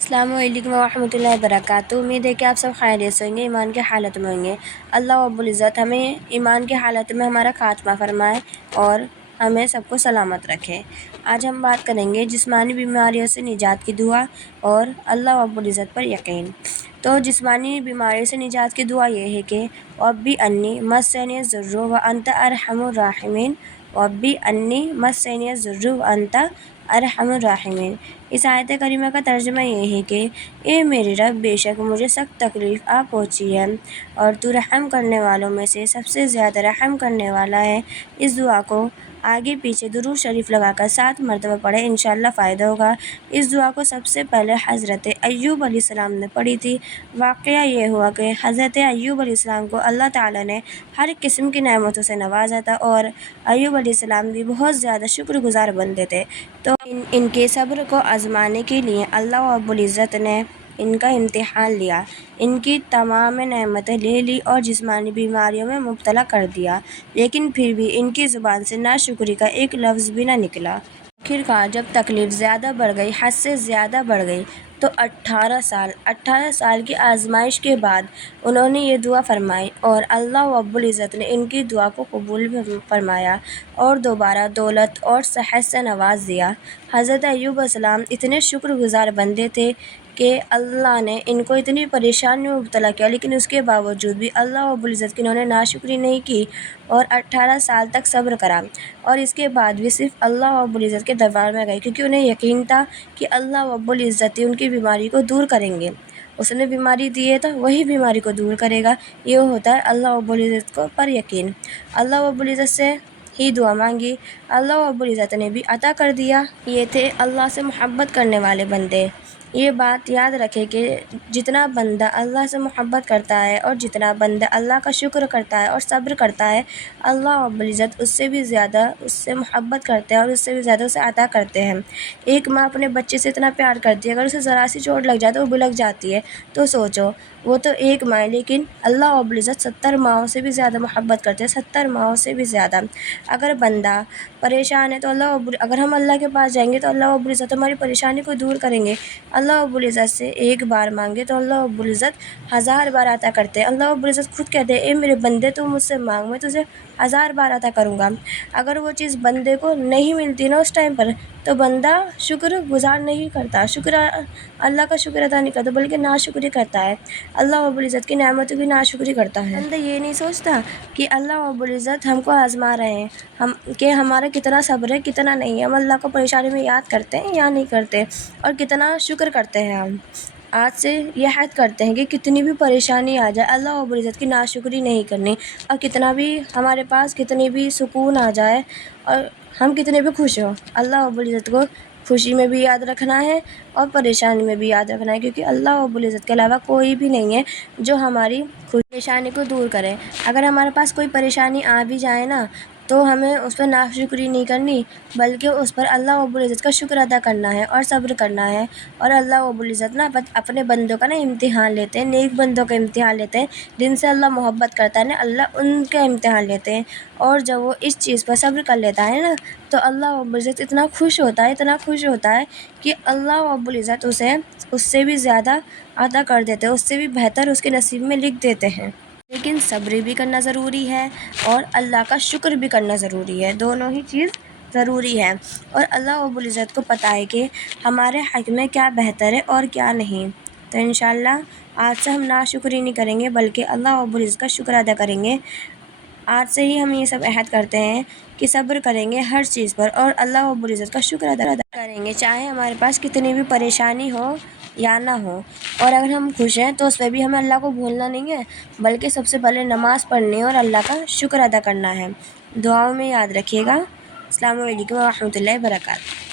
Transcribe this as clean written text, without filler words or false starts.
अस्सलामु अलैकुम वरहमतुल्लाहि वबरकातुहू। उम्मीद है कि आप सब खैरियत से होंगे, ईमान की हालत में होंगे। अल्लाह रब्बुल इज़्ज़त हमें ईमान की हालत में हमारा खात्मा फरमाए और हमें सबको सलामत रखे। आज हम बात करेंगे जिस्मानी बीमारियों से निजात की दुआ और अल्लाह रब्बुल इज़्ज़त पर यकीन। तो जिस्मानी बीमारियों से निजात की दुआ ये है कि रब्बी अन्नी मस्सनी ज़ुर्रु व अंत अरहमुर राहिमीन, रब्बी अन्नी मस्सनी ज़ुर्रु व अंत अरहमुर राहिमीन। इस आयत करीमा का तर्जुमा ये है कि ए मेरे रब, बेशक मुझे सख्त तकलीफ़ आ पहुँची है और तू रहम करने वालों में से सबसे ज़्यादा रहम करने वाला है। इस दुआ को आगे पीछे दुरूद शरीफ लगाकर 7 मरतबा पढ़े, इंशाअल्लाह फ़ायदा होगा। इस दुआ को सबसे पहले हज़रत अय्यूब अलैहिस्सलाम ने पढ़ी थी। वाक़या ये हुआ कि हज़रत अय्यूब अलैहिस्सलाम को अल्लाह ताला ने हर किस्म की नेमतों से नवाजा था और अय्यूब अलैहिस्सलाम भी बहुत ज़्यादा शुक्रगुज़ार बंदे थे। तो इनके सब्र को आज़माने के लिए अल्लाह रब्बुल इज़्ज़त ने इनका इम्तिहान लिया, इनकी तमाम नेमतें ले ली और जिस्मानी बीमारियों में मुब्तला कर दिया, लेकिन फिर भी इनकी ज़ुबान से नाशुक्री का एक लफ्ज़ भी ना निकला। आखिरकार जब तकलीफ़ ज़्यादा बढ़ गई, हद से ज़्यादा बढ़ गई, तो 18 साल की आजमाइश के बाद उन्होंने ये दुआ फरमाई और अल्लाह रब्बुल इज़्ज़त ने इनकी दुआ को कबूल भी फरमाया और दोबारा दौलत और सेहत से नवाज दिया। हज़रत अय्यूब अलैहिस्सलाम इतने शुक्रगुज़ार बंदे थे कि अल्लाह ने इनको इतनी परेशानी में मुब्तला किया, लेकिन उसके बावजूद भी अल्लाह रब्बुल इज़्ज़त की इन्होंने नाशुक्री नहीं की और 18 साल तक सब्र करा और इसके बाद भी सिर्फ़ अल्लाह रब्बुल इज़्ज़त के दरबार में गए, क्योंकि उन्हें यकीन था कि अल्लाह रब्बुल इज़्ज़त ही उनकी बीमारी को दूर करेंगे। उसने बीमारी दी है तो वही बीमारी को दूर करेगा। ये होता है अल्लाह रब्बुल इज़्ज़त को पर यकीन। अल्लाह रब्बुल इज़्ज़त से ही दुआ मांगी, अल्लाह रब्बुल इज़्ज़त ने भी अता कर दिया। ये थे अल्लाह से मोहब्बत करने वाले बंदे। ये बात याद रखें कि जितना बंदा अल्लाह से मोहब्बत करता है और जितना बंदा अल्लाह का शुक्र करता है और सब्र करता है, अल्लाह रब्बुल इज़्ज़त उससे भी ज़्यादा उससे मोहब्बत करते हैं और उससे भी ज़्यादा उसे अता करते हैं। एक माँ अपने बच्चे से इतना प्यार करती है, अगर उसे ज़रा सी चोट लग जाए तो वो बिलख जाती है। तो सोचो, वो तो एक माँ है, लेकिन अल्लाह रब्बुल इज़्ज़त 70 माँओं से भी ज़्यादा मोहब्बत करते हैं, 70 माँओं से भी ज़्यादा। अगर बंदा परेशान है तो अगर हम अल्लाह के पास जाएंगे तो अल्लाह रब्बुल इज़्ज़त हमारी परेशानी को दूर करेंगे। अल्लाह रब्बुल इज़्ज़त से एक बार मांगे तो अल्लाह रब्बुल इज़्ज़त 1000 बार अता करते हैं। अल्लाह रब्बुल इज़्ज़त खुद कहते हैं, ए मेरे बंदे तू मुझसे मांग, मैं तुझे 1000 बार अता करूँगा। अगर वो चीज़ बंदे को नहीं मिलती ना उस टाइम पर, तो बंदा शुक्रगुज़ार नहीं करता, अल्लाह का शुक्र अदा नहीं करता, बल्कि नाशुक्री करता है, अल्लाह रब्बुल इज़्ज़त की नेमतों की नाशुक्री करता है। बंदा ये नहीं सोचता कि अल्लाह रब्बुल इज़्ज़त हमको आज़मा रहे हैं, हमारा कितना सब्र है कितना नहीं है। हम अल्लाह को परेशानी में याद करते हैं या नहीं करते, और कितना शुक्र करते हैं। हम आज से यह अहद करते हैं कि कितनी भी परेशानी आ जाए अल्लाह रब्बुल इज़्ज़त की नाशुक्री नहीं करनी, और कितना भी हमारे पास कितनी भी सुकून आ जाए और हम कितने भी खुश हों, अल्लाह रब्बुल इज़्ज़त को खुशी में भी याद रखना है और परेशानी में भी याद रखना है, क्योंकि अल्लाह रब्बुल इज़्ज़त के अलावा कोई भी नहीं है जो हमारी परेशानी को दूर करे। अगर हमारे पास कोई परेशानी आ भी जाए ना, तो हमें उस पर नाशुक्री नहीं करनी, बल्कि उस पर अल्लाह रब्बुल इज़्ज़त का शुक्र अदा करना है और सब्र करना है। और अल्लाह रब्बुल इज़्ज़त ना अपने बंदों का ना इम्तिहान लेते हैं, नेक बंदों का इम्तिहान लेते हैं, जिनसे अल्लाह मोहब्बत करता है ना, अल्लाह उनका इम्तिहान लेते हैं। और जब वो इस चीज़ पर सब्र कर लेता है ना, तो अल्लाह रब्बुल इज़्ज़त इतना खुश होता है, इतना खुश होता है कि अल्लाह रब्बुल इज़्ज़त उसे उससे भी ज़्यादा अता कर देते हैं, उससे भी बेहतर उसके नसीब में लिख देते हैं। लेकिन सब्र भी करना ज़रूरी है और अल्लाह का शुक्र भी करना ज़रूरी है, दोनों ही चीज़ ज़रूरी है। और अल्लाह रब्बुल इज़्ज़त को पता है कि हमारे हक़ में क्या बेहतर है और क्या नहीं। तो इंशाअल्लाह आज से हम नाशुक्री नहीं करेंगे, बल्कि अल्लाह रब्बुल इज़्ज़त का शुक्र अदा करेंगे। आज से ही हम ये सब अहद करते हैं कि सब्र करेंगे हर चीज़ पर और अल्लाह रब्बुल इज़्ज़त का शुक्र अदा करेंगे, चाहे हमारे पास कितनी भी परेशानी हो या ना हो। और अगर हम खुश हैं तो उसमें भी हमें अल्लाह को भूलना नहीं है, बल्कि सबसे पहले नमाज़ पढ़नी है और अल्लाह का शुक्र अदा करना है। दुआओं में याद रखिएगा। अस्सलामु अलैकुम व रहमतुल्लाहि व बरकातुहू।